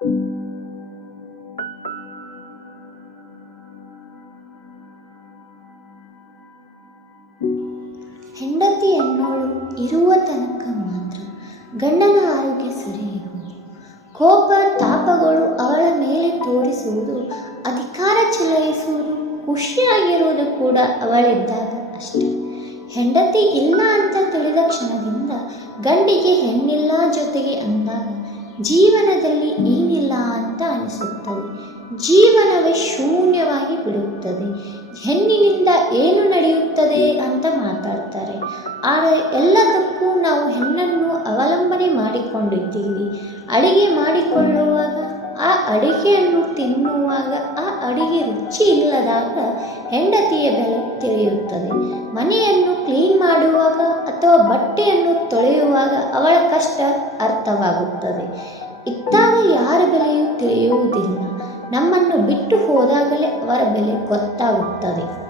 ಹೆಂಡತಿ ಇರುವ ತನಕ ಮಾತ್ರ ಗಂಡನ ಆರೋಗ್ಯ ಸರಿ ಕೋಪ, ತಾಪಗಳು ಅವಳ ಮೇಲೆ ತೋರಿಸುವುದು, ಅಧಿಕಾರ ಚಲಾಯಿಸುವುದು, ಖುಷಿಯಾಗಿರುವುದು ಕೂಡ ಅವಳಿದ್ದಾಗ ಅಷ್ಟೇ. ಹೆಂಡತಿ ಇಲ್ಲ ಅಂತ ತಿಳಿದ ಕ್ಷಣದಿಂದ ಗಂಡಿಗೆ ಹೆಣ್ಣಿಲ್ಲ ಜೊತೆಗೆ ಅಂದಾಗ ಜೀವನದಲ್ಲಿ ಏನಿಲ್ಲ ಅಂತ ಅನಿಸುತ್ತದೆ. ಜೀವನವೇ ಶೂನ್ಯವಾಗಿ ಬಿಡುತ್ತದೆ. ಹೆಣ್ಣಿನಿಂದ ಏನು ನಡೆಯುತ್ತದೆ ಅಂತ ಮಾತಾಡ್ತಾರೆ. ಆದರೆ ಎಲ್ಲದಕ್ಕೂ ನಾವು ಹೆಣ್ಣನ್ನು ಅವಲಂಬನೆ ಮಾಡಿಕೊಂಡಿದ್ದೀವಿ. ಅಡಿಗೆ ಮಾಡಿಕೊಳ್ಳುವಾಗ, ಆ ಅಡಿಗೆಯನ್ನು ತಿನ್ನುವಾಗ, ಆ ಅಡಿಗೆ ರುಚಿ ಇಲ್ಲದಾಗ ಹೆಂಡತಿಯ ಬೆಲೆ ತಿಳಿಯುತ್ತದೆ. ಮನೆಯನ್ನು ಕ್ಲೀನ್ ಮಾಡುವಾಗ ಅಥವಾ ಬಟ್ಟೆಯನ್ನು ತೊಳೆಯುವಾಗ ಅವಳ ಕಷ್ಟ ಅರ್ಥವಾಗುತ್ತದೆ. ಇದ್ದಾಗ ಯಾರ ಬೆಲೆಯೂ ತಿಳಿಯುವುದಿಲ್ಲ. ನಮ್ಮನ್ನು ಬಿಟ್ಟು ಹೋದಾಗಲೇ ಅವರ ಬೆಲೆ ಗೊತ್ತಾಗುತ್ತದೆ.